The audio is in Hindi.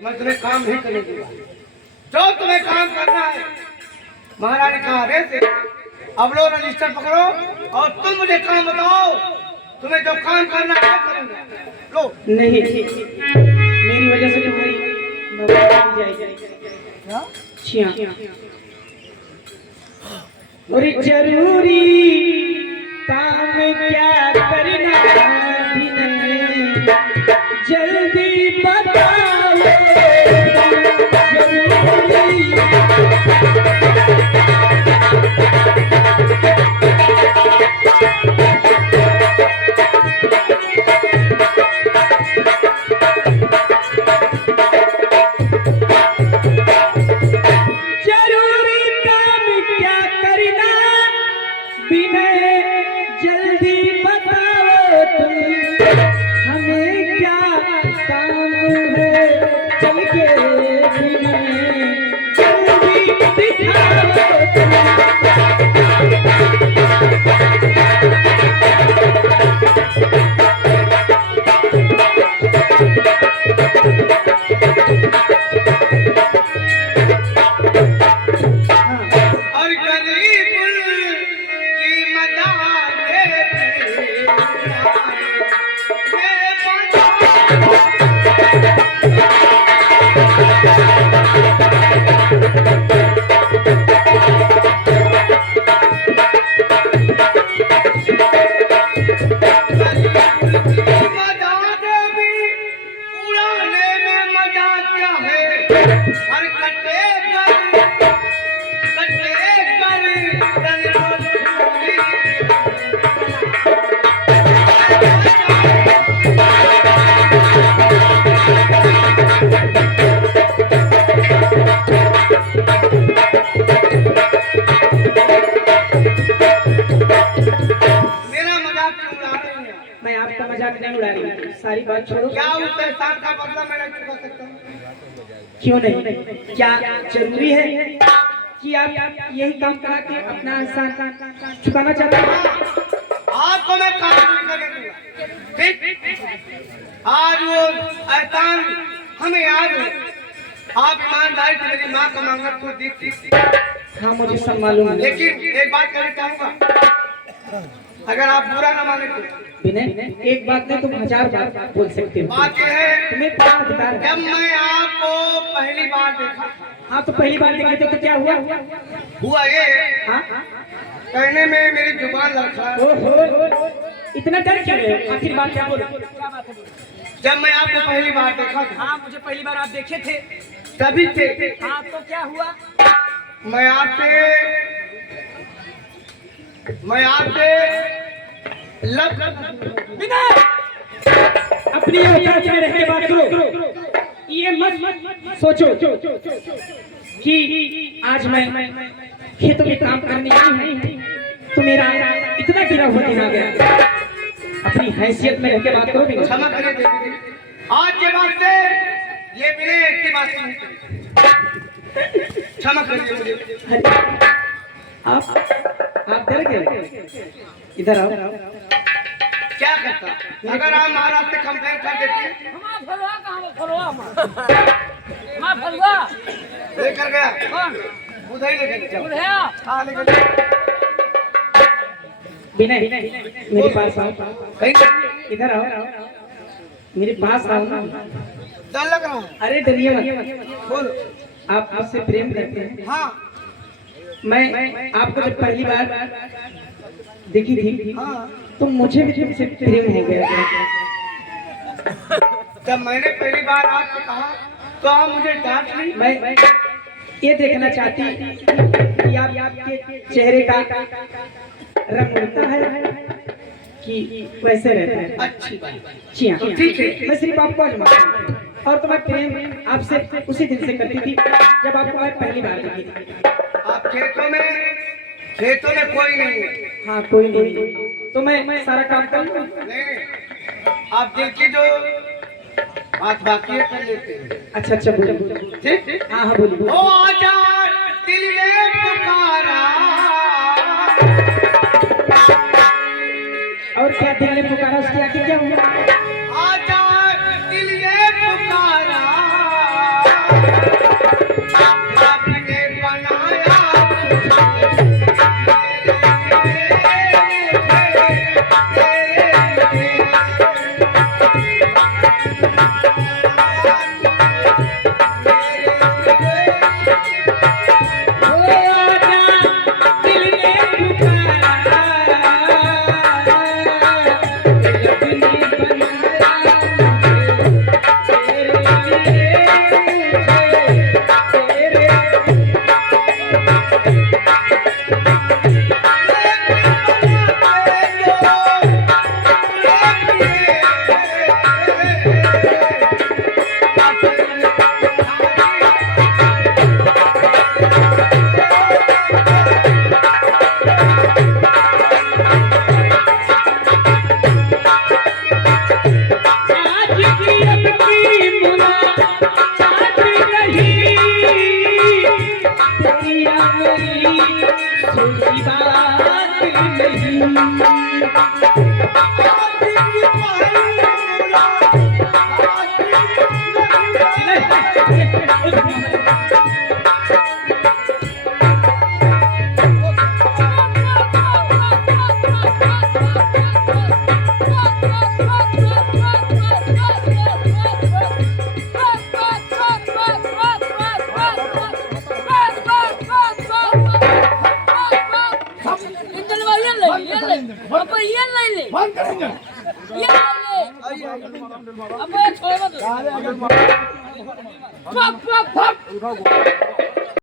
मैं तुम्हें काम नहीं करने दूंगा। जो तुम्हें काम करना है महाराज ने कहा रे अब लो रजिस्टर पकड़ो और तुम मुझे काम बताओ। तुम्हें जो काम करना है करूंगा। लो। नहीं, मेरी वजह से तुम्हारी नौकरी जाएगी। और जरूरी काम क्या करना भी नहीं, जल्दी बताओ जरूरी। मैं आपका मजाक नहीं उड़ा रही, सारी बात छोड़ो। क्या उस एहसान का बदला मैं नहीं चुका सकता? क्यों नहीं? क्या जरूरी है कि आप यही काम करा के अपना एहसान चुकाना चाहते हैं? आपको मैं काम नहीं करने दूंगा। ठीक? आज वो एहसान हमें याद है। आप ईमानदारी से मेरी माँ का मंगल को दी थी। हाँ मुझे सब मालूम है, लेकिन एक बात कहना चाहूँगा, अगर आप बुरा न माने तो विनय, एक बात नहीं तुम 1000 बार बोल सकते हो। बात यह है, तुम्हें पूरा अधिकार है। जब मैं आपको पहली बार देखा, हाँ तो पहली बार देखे तो क्या हुआ? हुआ ये, हाँ कहने में मेरी जुबान लड़खड़ा। ओहो, इतना डर क्यों है? आखिर बात क्या बोलो? जब मैं आपको पहली बार देखा था, हाँ मुझे पहली बार आप देखे थे, तभी थे। हाँ तो क्या हुआ? मैं आपसे अपनी औकात में रह के बात करो। ये मत सोचो कि आज मैं खेतों में काम करने आई हूँ तो मेरा इतना गिरा हुआ दिन आ गया। अपनी हैसियत में रह के बात करो। क्षमा करिए, आज के बाद से ये विनय की बात नहीं करें। क्षमा करिए मुझे। आप डर गए? इधर आओ। क्या करता अगर आप महाराज से कंप्लेन कर देते? लेकर गया उधर ही लेकर हाँ लेकर विनय मेरे पास आओ। इधर आओ, मेरे पास आओ ना। डर लग रहा है? अरे डरिए मत, बोलो। आप आपसे प्रेम करते हैं? हाँ। मैं आपको जब पहली बार देखी थी, हाँ। तो मुझे भी तुमसे प्रेम हो गया। जब मैंने पहली बार आपको कहा तो आप मुझे डांट ली। मैं ये देखना चाहती कि आपके चेहरे का रंग उड़ता है कि वैसे रहता है। अच्छी बात। जी हाँ, ठीक है। मैं सिर्फ आपको आजमाती हूँ और तो मैं प्रेम आपसे उसी दिन से करती थी जब आपको मैं पहली बार देखी थी। आप खेतों में कोई नहीं है। हाँ कोई नहीं, तो मैं सारा काम कर लूँ? नहीं, आप दिल की जो बात बाकी है कर लेते हैं। अच्छा बोलो। ठीक? हाँ बोलिए। ओ आजा दिल ने पुकारा। और क्या दिल ने पुकारा, उसके आगे क्या हुआ? आजा दिल ने पुकारा। बंद करेंगे अब